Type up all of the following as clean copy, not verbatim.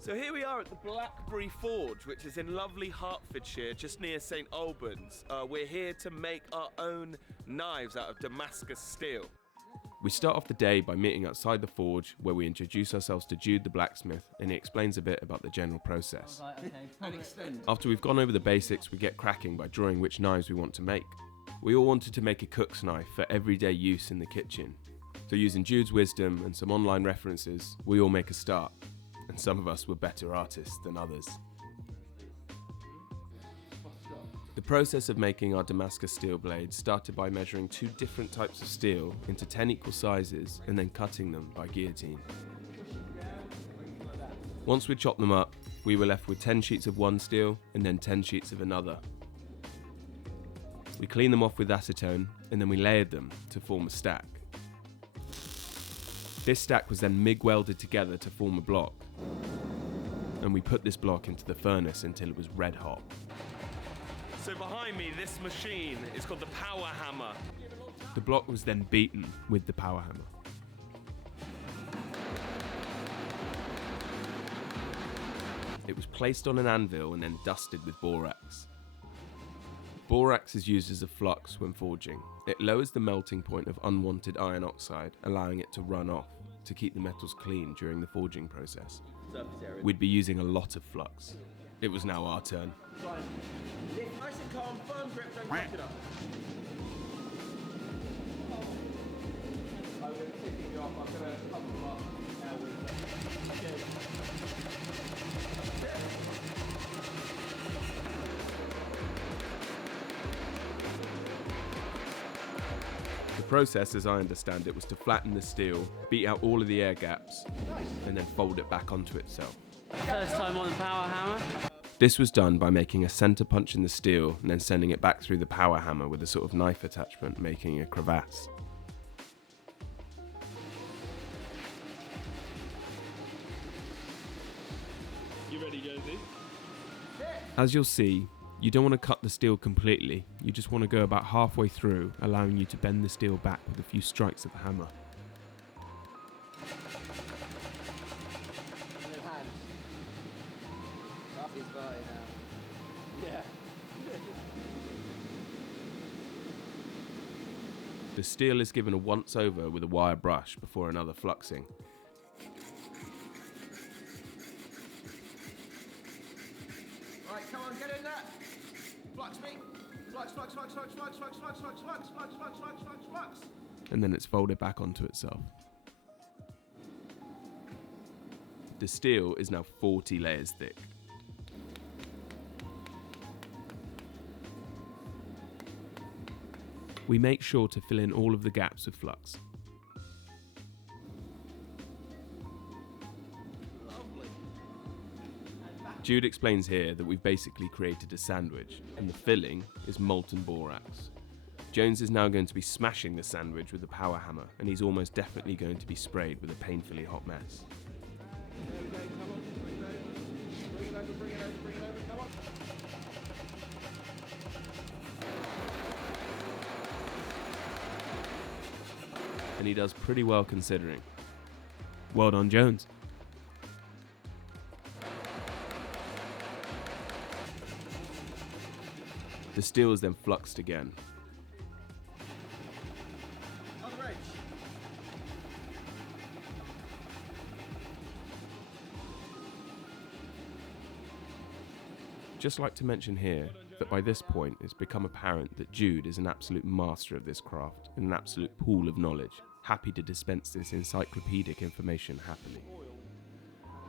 So here we are at the Blackberry Forge, which is in lovely Hertfordshire, just near St Albans. We're here to make our own knives out of Damascus steel. We start off the day by meeting outside the forge, where we introduce ourselves to Jude the blacksmith, and he explains a bit about the general process. After we've gone over the basics, we get cracking by drawing which knives we want to make. We all wanted to make a cook's knife for everyday use in the kitchen. So using Jude's wisdom and some online references, we all make a start. And some of us were better artists than others. The process of making our Damascus steel blades started by measuring 2 different types of steel into 10 equal sizes and then cutting them by guillotine. Once we chopped them up, we were left with 10 sheets of one steel and then 10 sheets of another. We cleaned them off with acetone and then we layered them to form a stack. This stack was then MIG welded together to form a block, and we put this block into the furnace until it was red hot. So behind me, this machine is called the power hammer. The block was then beaten with the power hammer. It was placed on an anvil and then dusted with borax. Borax is used as a flux when forging. It lowers the melting point of unwanted iron oxide, allowing it to run off to keep the metals clean during the forging process. We'd be using a lot of flux. It was now our turn. Nice and calm, firm grip, don't fuck it up. I'm going to pick you off, I'm going to cover them up now with The process, as I understand it, was to flatten the steel, beat out all of the air gaps, and then fold it back onto itself. First time on the power hammer. This was done by making a centre punch in the steel and then sending it back through the power hammer with a sort of knife attachment, making a crevasse. You ready, Josie? As you'll see, you don't want to cut the steel completely, you just want to go about halfway through, allowing you to bend the steel back with a few strikes of the hammer. The steel is given a once over with a wire brush before another fluxing. Right, come on, get in there. Flux me. Flux, flux, flux, flux, flux, flux, flux, flux, flux, flux, flux, flux, flux, flux. And then it's folded back onto itself. The steel is now 40 layers thick. We make sure to fill in all of the gaps with flux. Jude explains here that we've basically created a sandwich, and the filling is molten borax. Jones is now going to be smashing the sandwich with a power hammer, and he's almost definitely going to be sprayed with a painfully hot mess. And he does pretty well considering. Well done, Jones. The steel is then fluxed again. Just like to mention here that by this point it's become apparent that Jude is an absolute master of this craft and an absolute pool of knowledge, happy to dispense this encyclopedic information happily.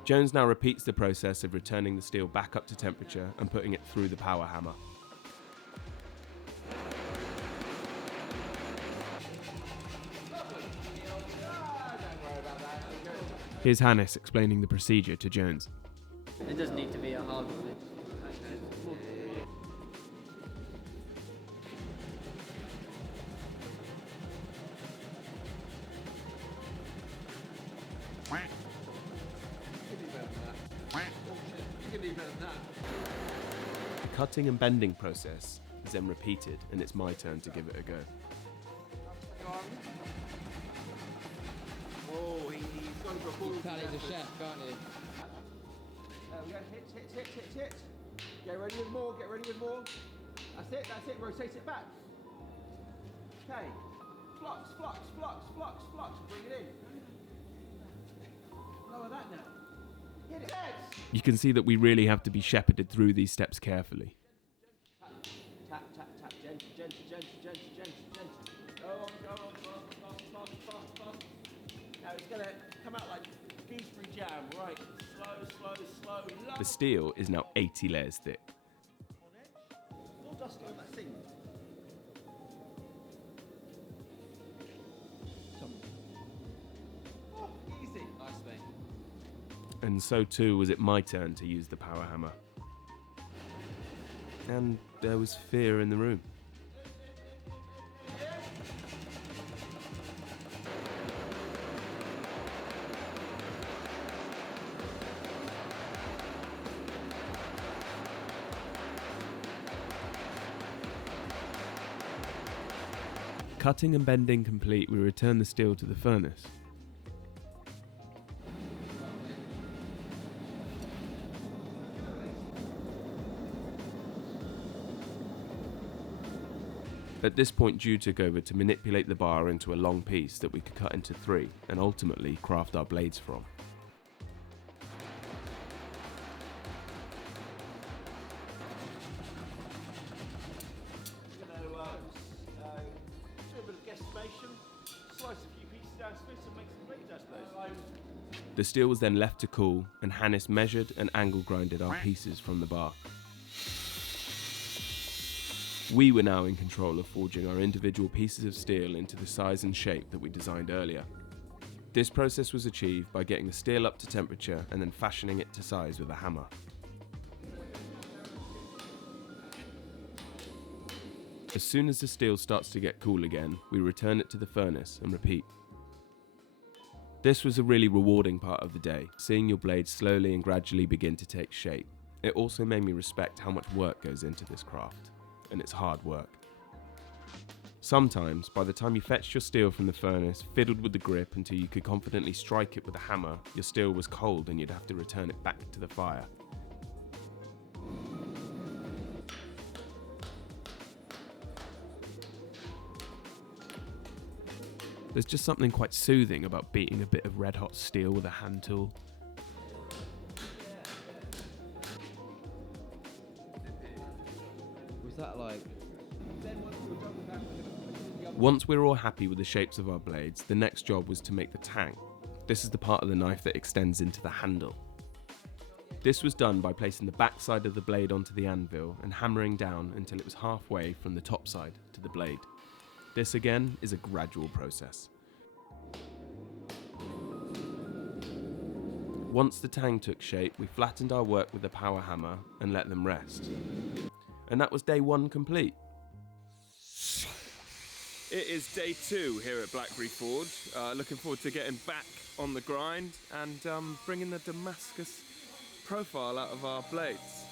Jones now repeats the process of returning the steel back up to temperature and putting it through the power hammer. Here's Hannis explaining the procedure to Jones. It doesn't need to be a hard one. The cutting and bending process is then repeated, and it's my turn to give it a go. Oh, he's gone for a full. Tally the chef, can't you? There we go, hit. Get ready with more, That's it, rotate it back. Okay, flux, bring it in. Lower that now. Hit it. You can see that we really have to be shepherded through these steps carefully. Tap, gentle. Go on, fast. Now it's gonna come out like gooseberry jam, right? Slow, low. The steel is now 80 layers thick. More dusty on that thing. Oh, easy. Nice thing. And so too was it my turn to use the power hammer. And there was fear in the room. Cutting and bending complete, we return the steel to the furnace. At this point, Jude took over to manipulate the bar into a long piece that we could cut into 3 and ultimately craft our blades from. We're going to do a bit of guesstimation, slice a few pieces down to and make some blades, I suppose. The steel was then left to cool, and Hannis measured and angle grinded our pieces from the bar. We were now in control of forging our individual pieces of steel into the size and shape that we designed earlier. This process was achieved by getting the steel up to temperature and then fashioning it to size with a hammer. As soon as the steel starts to get cool again, we return it to the furnace and repeat. This was a really rewarding part of the day, seeing your blades slowly and gradually begin to take shape. It also made me respect how much work goes into this craft. And it's hard work. Sometimes, by the time you fetched your steel from the furnace, fiddled with the grip until you could confidently strike it with a hammer, your steel was cold and you'd have to return it back to the fire. There's just something quite soothing about beating a bit of red hot steel with a hand tool. That like Once we were all happy with the shapes of our blades, the next job was to make the tang. This is the part of the knife that extends into the handle. This was done by placing the back side of the blade onto the anvil and hammering down until it was halfway from the top side to the blade. This again is a gradual process. Once the tang took shape, we flattened our work with the power hammer and let them rest. And that was day 1 complete. It is day 2 here at Blackberry Forge. Looking forward to getting back on the grind and bringing the Damascus profile out of our blades.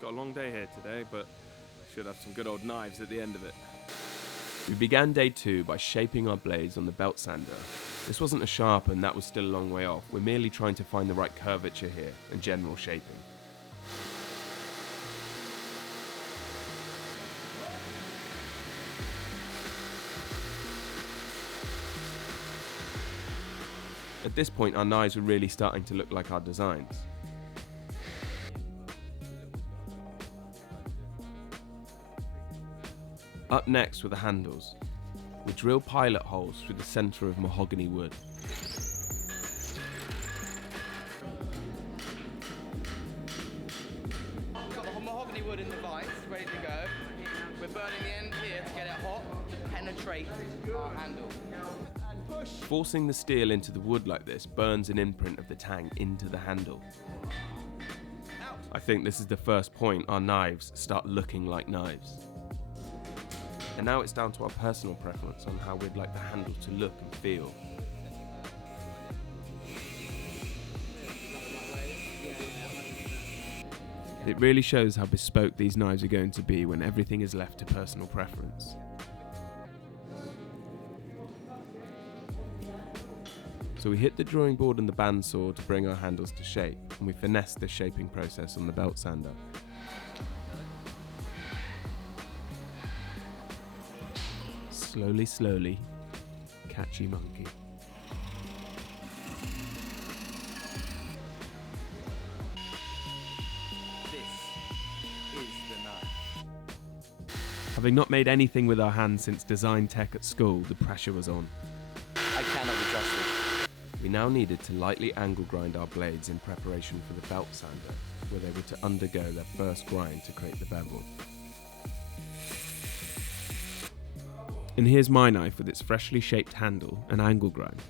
Got a long day here today, but should have some good old knives at the end of it. We began day 2 by shaping our blades on the belt sander. This wasn't a sharpen, that was still a long way off. We're merely trying to find the right curvature here and general shaping. At this point, our knives were really starting to look like our designs. Up next were the handles. We drill pilot holes through the centre of mahogany wood. We've got the mahogany wood in the vise, ready to go. We're burning the end here to get it hot to penetrate our handle. Forcing the steel into the wood like this burns an imprint of the tang into the handle. I think this is the first point our knives start looking like knives. And now it's down to our personal preference on how we'd like the handle to look and feel. It really shows how bespoke these knives are going to be when everything is left to personal preference. So we hit the drawing board and the bandsaw to bring our handles to shape, and we finessed the shaping process on the belt sander. Slowly, slowly, catchy monkey. Having not made anything with our hands since design tech at school, the pressure was on. I cannot be trusted. We now needed to lightly angle grind our blades in preparation for the belt sander, where they were to undergo their first grind to create the bevel. And here's my knife with its freshly shaped handle and angle grind.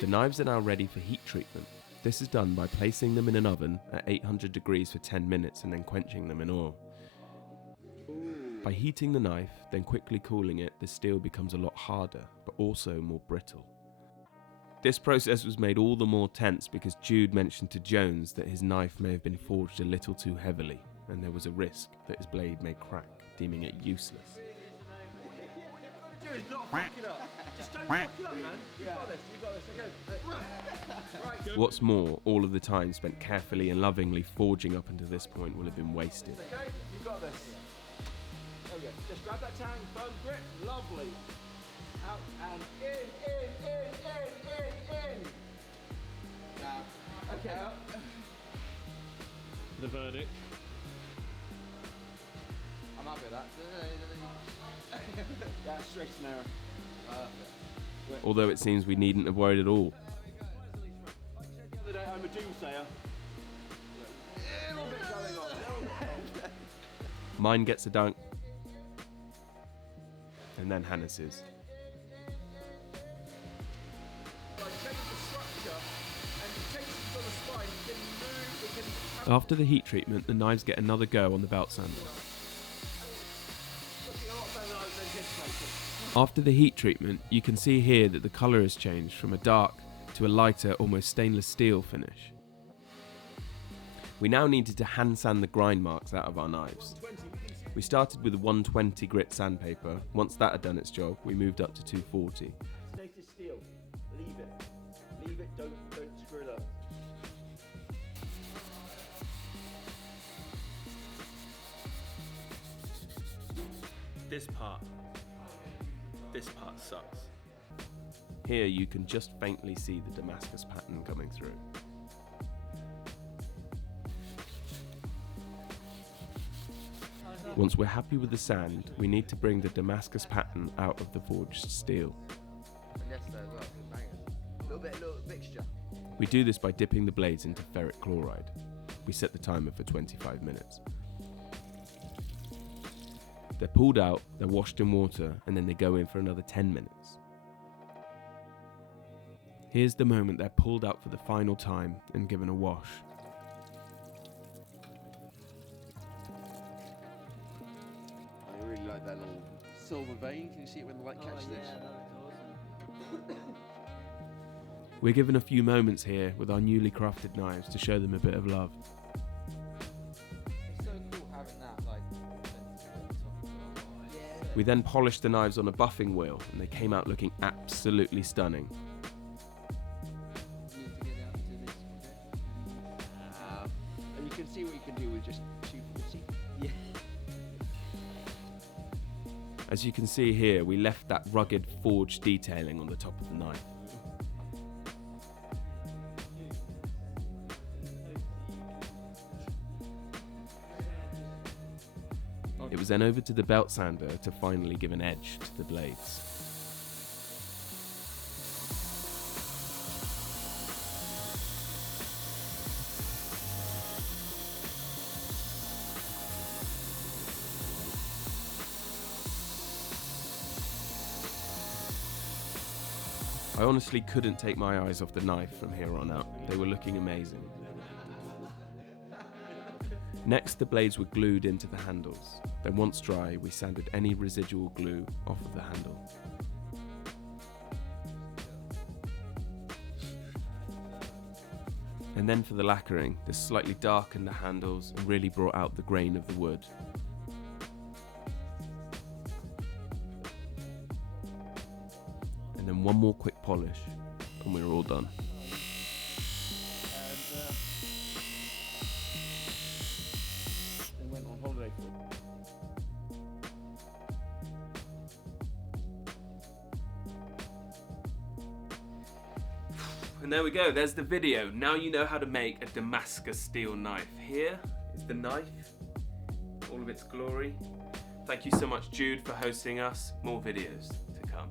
The knives are now ready for heat treatment. This is done by placing them in an oven at 800 degrees for 10 minutes and then quenching them in oil. By heating the knife, then quickly cooling it, the steel becomes a lot harder, but also more brittle. This process was made all the more tense because Jude mentioned to Jones that his knife may have been forged a little too heavily, and there was a risk that his blade may crack, deeming it useless. What's more, all of the time spent carefully and lovingly forging up until this point will have been wasted. Okay, you got this. There we go. Just grab that tang, firm grip, lovely. Out and in. Now, okay. Out. The verdict. I'm happy with that. Yeah, straight and narrow. Although it seems we needn't have worried at all. Like I said the other day, I'm a doomsayer. A little bit going on. Mine gets a dunk, and then Hannis's. After the heat treatment, the knives get another go on the belt sander. After the heat treatment, you can see here that the colour has changed from a dark to a lighter, almost stainless steel finish. We now needed to hand sand the grind marks out of our knives. We started with a 120 grit sandpaper. Once that had done its job, we moved up to 240. Stainless steel. Leave it. Leave it. Don't screw it up. This part sucks. Here you can just faintly see the Damascus pattern coming through. Once we're happy with the sand, we need to bring the Damascus pattern out of the forged steel. A little mixture. We do this by dipping the blades into ferric chloride. We set the timer for 25 minutes. They're pulled out, they're washed in water, and then they go in for another 10 minutes. Here's the moment they're pulled out for the final time and given a wash. I really like that little silver vein. Can you see it when the light catches this? Yeah, that looks awesome. We're given a few moments here with our newly crafted knives to show them a bit of love. It's so cool having that, like, We then polished the knives on a buffing wheel and they came out looking absolutely stunning. And you can see what you can do with just 240. Yeah. As you can see here, we left that rugged forged detailing on the top of the knife. It was then over to the belt sander to finally give an edge to the blades. I honestly couldn't take my eyes off the knife from here on out. They were looking amazing. Next, the blades were glued into the handles. Then once dry, we sanded any residual glue off of the handle. And then for the lacquering, this slightly darkened the handles and really brought out the grain of the wood. And then one more quick polish, and we're all done. And went on holiday for And there we go, there's the video. Now you know how to make a Damascus steel knife. Here is the knife, all of its glory. Thank you so much, Jude, for hosting us. More videos to come.